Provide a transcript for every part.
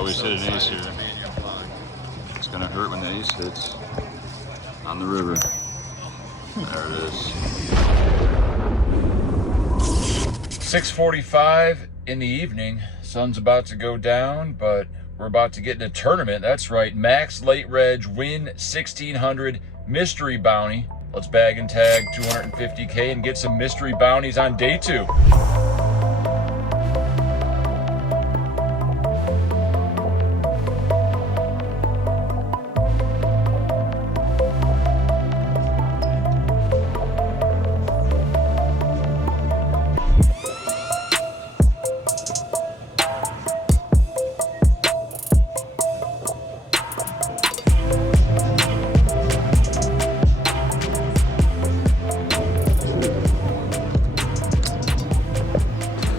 always hit an ace here. It's gonna hurt when the ace hits on the river. There it is. 6:45 in the evening. Sun's about to go down, but we're about to get in a tournament. That's right, Max Late Reg Wynn 1600 Mystery Bounty. Let's bag and tag 250K and get some mystery bounties on day 2.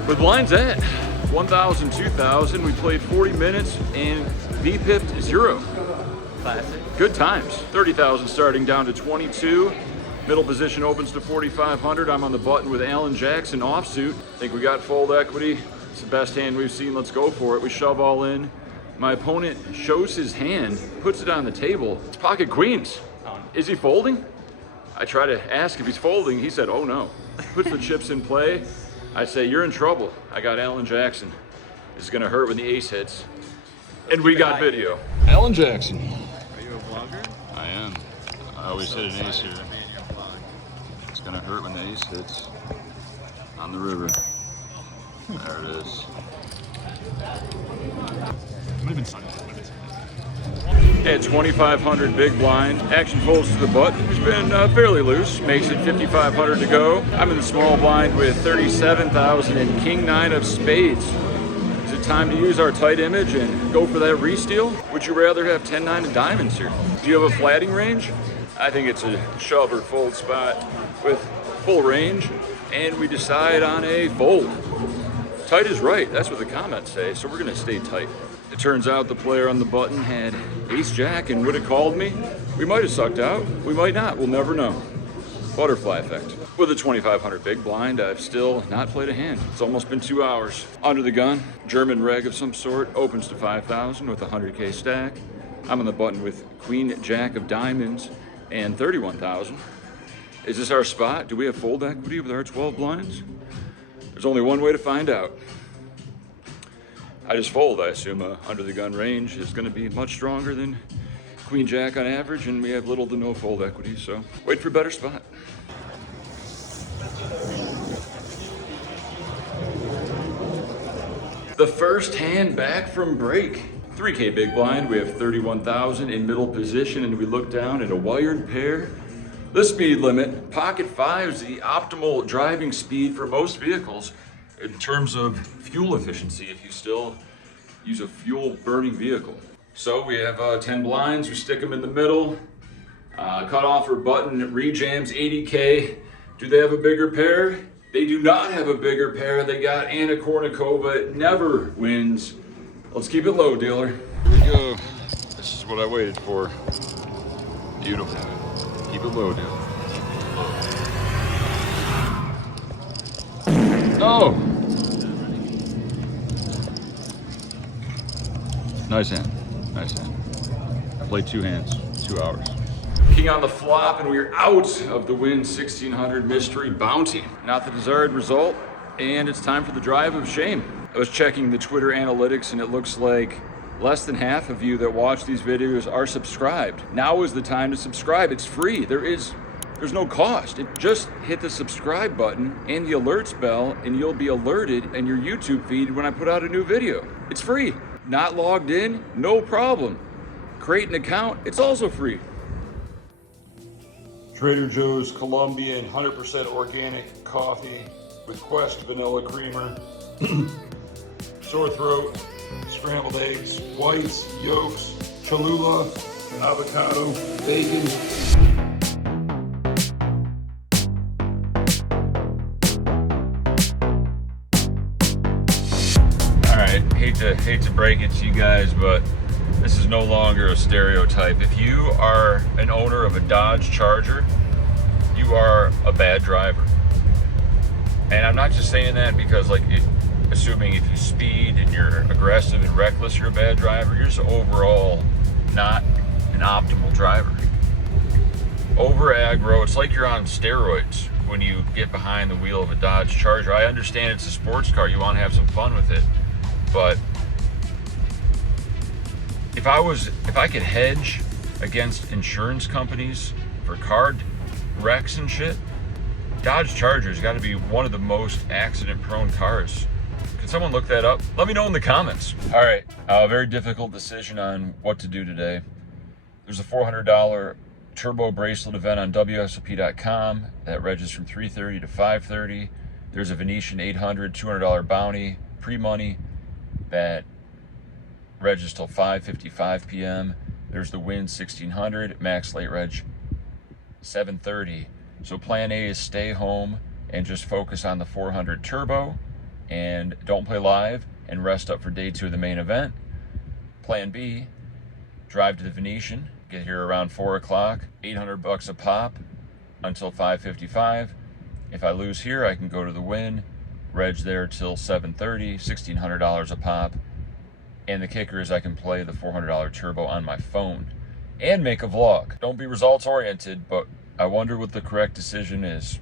With blinds at 1,000, 2,000, we played 40 minutes and VPIP'd 0. Classic. Good times. 30,000 starting down to 22. Middle position opens to 4,500. I'm on the button with Alan Jackson offsuit. Think we got fold equity. It's the best hand we've seen. Let's go for it. We shove all in. My opponent shows his hand, puts it on the table. It's pocket queens. Is he folding? I try to ask if he's folding. He said, oh no. Puts the chips in play. I say, you're in trouble. I got Alan Jackson. This is gonna hurt when the ace hits. And we got video. Alan Jackson. Are you a vlogger? I am. I always hit an ace here. It's gonna hurt when the ace hits on the river. There it is. At 2,500 big blind, action folds to the button. It's been fairly loose, makes it 5,500 to go. I'm in the small blind with 37,000 and king 9 of spades. Is it time to use our tight image and go for that re-steal? Would you rather have 10-9 of diamonds here? Do you have a flatting range? I think it's a shove or fold spot with full range, and we decide on a fold. Tight is right, that's what the comments say, so we're gonna stay tight. It turns out the player on the button had ace-jack and would have called me. We might have sucked out, we might not, we'll never know. Butterfly effect. With a 2,500 big blind, I've still not played a hand. It's almost been 2 hours. Under the gun, German reg of some sort, opens to 5,000 with a 100K stack. I'm on the button with queen jack of diamonds and 31,000. Is this our spot? Do we have fold equity with our 12 blinds? There's only one way to find out. I just fold. I assume under the gun range is going to be much stronger than queen jack on average, and we have little to no fold equity, so wait for a better spot. The first hand back from break. 3K big blind, we have 31,000 in middle position, and we look down at a wired pair. The speed limit, pocket 5 is the optimal driving speed for most vehicles in terms of fuel efficiency if you still use a fuel burning vehicle. So we have 10 blinds, we stick them in the middle, cut off or button rejams 80K. Do they have a bigger pair? They do not have a bigger pair. They got Anna Kournikova, never wins. Let's keep it low, dealer. Here we go. This is what I waited for. Beautiful. Keep it low, dealer. Oh! Nice hand, nice hand. I played 2 hands, 2 hours. King on the flop, and we're out of the Wynn 1600 Mystery Bounty. Not the desired result, and it's time for the drive of shame. I was checking the Twitter analytics, and it looks like less than half of you that watch these videos are subscribed. Now is the time to subscribe. It's free. There's no cost. Just hit the subscribe button and the alerts bell, and you'll be alerted in your YouTube feed when I put out a new video. It's free. Not logged in? No problem. Create an account. It's also free. Trader Joe's Colombian 100% organic coffee with Quest vanilla creamer, sore throat, scrambled eggs, whites, yolks, Cholula, avocado, bacon. All right, hate to break it to you guys, but this is no longer a stereotype. If you are an owner of a Dodge Charger, you are a bad driver. And I'm not just saying that because like assuming if you speed and you're aggressive and reckless, you're a bad driver. You're just overall not an optimal driver. Over aggro, it's like you're on steroids when you get behind the wheel of a Dodge Charger. I understand it's a sports car, you want to have some fun with it, but if I could hedge against insurance companies for car wrecks and shit, Dodge Charger's got to be one of the most accident-prone cars. Can someone look that up? Let me know in the comments. All right, a very difficult decision on what to do today. There's a $400 turbo bracelet event on WSOP.com that registers from 3:30 to 5:30. There's a Venetian 800 $200 bounty pre-money that registers till 5:55 p.m. There's the Wynn 1600 max late reg 7:30. So plan A is stay home and just focus on the 400 turbo and don't play live and rest up for day 2 of the main event. Plan B, drive to the Venetian, get here around 4 o'clock, $800 a pop until 5:55. If I lose here, I can go to the Wynn, reg there till 7:30, $1,600 a pop. And the kicker is I can play the $400 turbo on my phone and make a vlog. Don't be results oriented, but I wonder what the correct decision is.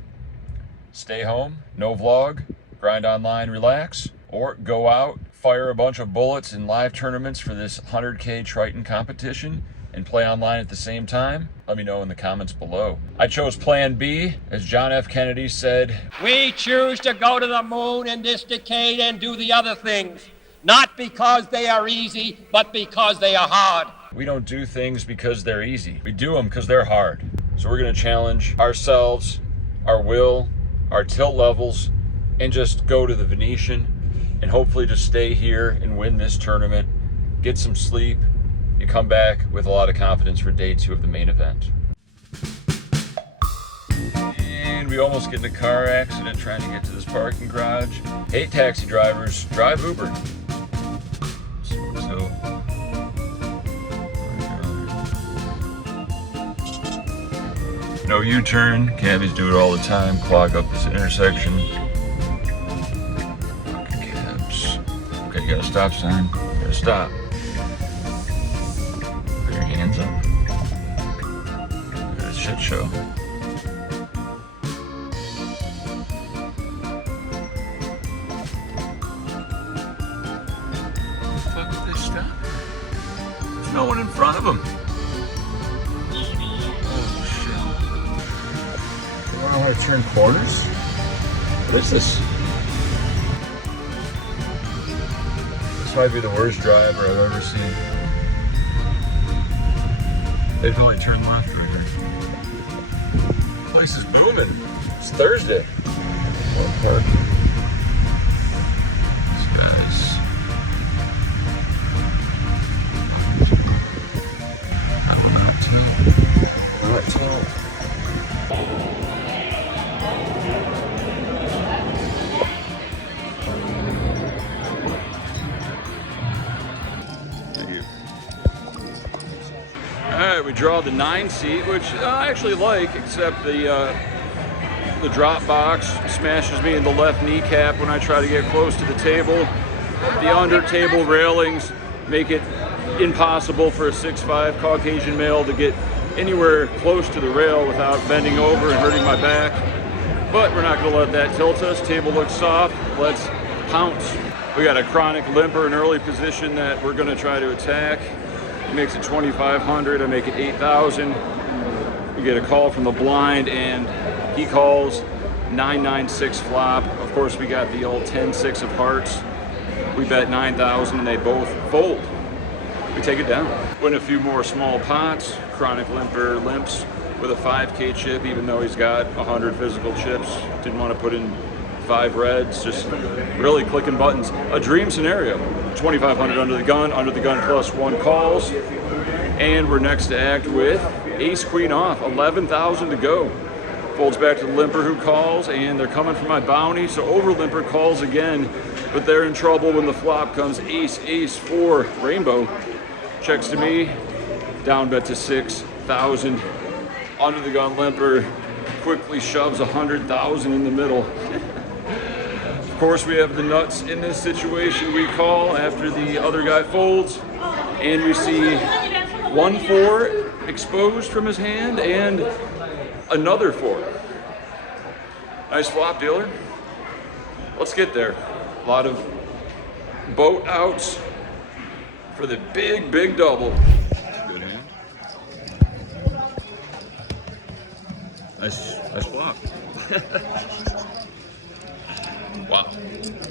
Stay home, no vlog, grind online, relax, or go out, fire a bunch of bullets in live tournaments for this 100K Triton competition and play online at the same time? Let me know in the comments below. I chose plan B. As John F. Kennedy said, "We choose to go to the moon in this decade and do the other things, not because they are easy, but because they are hard." we don't do things because they're easy. We do them because they're hard. So we're gonna challenge ourselves, our will, our tilt levels, and just go to the Venetian and hopefully just stay here and win this tournament, get some sleep, and come back with a lot of confidence for day 2 of the main event. And we almost get in a car accident trying to get to this parking garage. Hate taxi drivers, drive Uber. So, no U-turn, cabbies do it all the time, clog up this intersection. Cabs. Okay, you got a stop sign, you gotta stop. Put your hands up. It's a shit show. Why the fuck would they stop? There's no one in front of them. I don't want to turn corners. What is this? This might be the worst driver I've ever seen. They totally turn left right here. The place is booming. It's Thursday. One park. These guys. I will not tilt. Not tilt. Alright, we draw the 9 seat, which I actually like, except the drop box smashes me in the left kneecap when I try to get close to the table. The under table railings make it impossible for a 6'5" Caucasian male to get anywhere close to the rail without bending over and hurting my back. But we're not going to let that tilt us. Table looks soft. Let's pounce. We got a chronic limper in early position that we're going to try to attack. He makes it 2,500, I make it 8,000. We get a call from the blind and he calls 996 flop. Of course, we got the old 10-6 of hearts. We bet 9,000 and they both fold. We take it down. Win a few more small pots. Chronic limper limps with a 5K chip, even though he's got 100 physical chips. Didn't want to put in 5 reds, just really clicking buttons. A dream scenario. 2,500 under the gun plus 1 calls. And we're next to act with ace queen off, 11,000 to go. Folds back to the limper who calls, and they're coming for my bounty, so over limper calls again, but they're in trouble when the flop comes ace, ace, 4, rainbow. Checks to me, down bet to 6,000. Under the gun limper quickly shoves 100,000 in the middle. Of course, we have the nuts in this situation. We call after the other guy folds, and we see 1-4 exposed from his hand and another 4. Nice flop, dealer. Let's get there. A lot of boat outs for the big, big double. Good hand. Nice flop. Wow.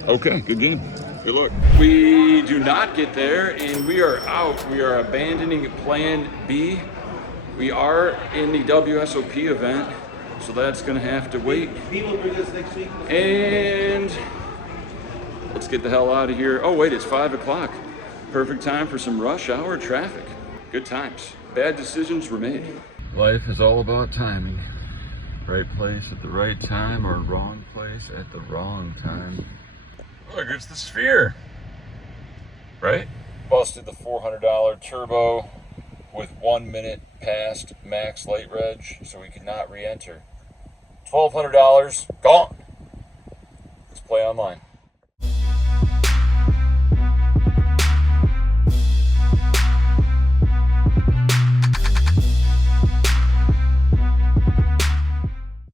Okay, good game. Good luck. We do not get there, and we are out. We are abandoning Plan B. We are in the WSOP event, so that's going to have to wait. And let's get the hell out of here. Oh, wait, it's 5 o'clock. Perfect time for some rush hour traffic. Good times. Bad decisions were made. Life is all about timing. Right place at the right time, or wrong place at the wrong time. Look, it's the sphere. Right? Busted the $400 turbo with 1 minute past max late reg, so we could not re-enter. $1,200 gone. Let's play online.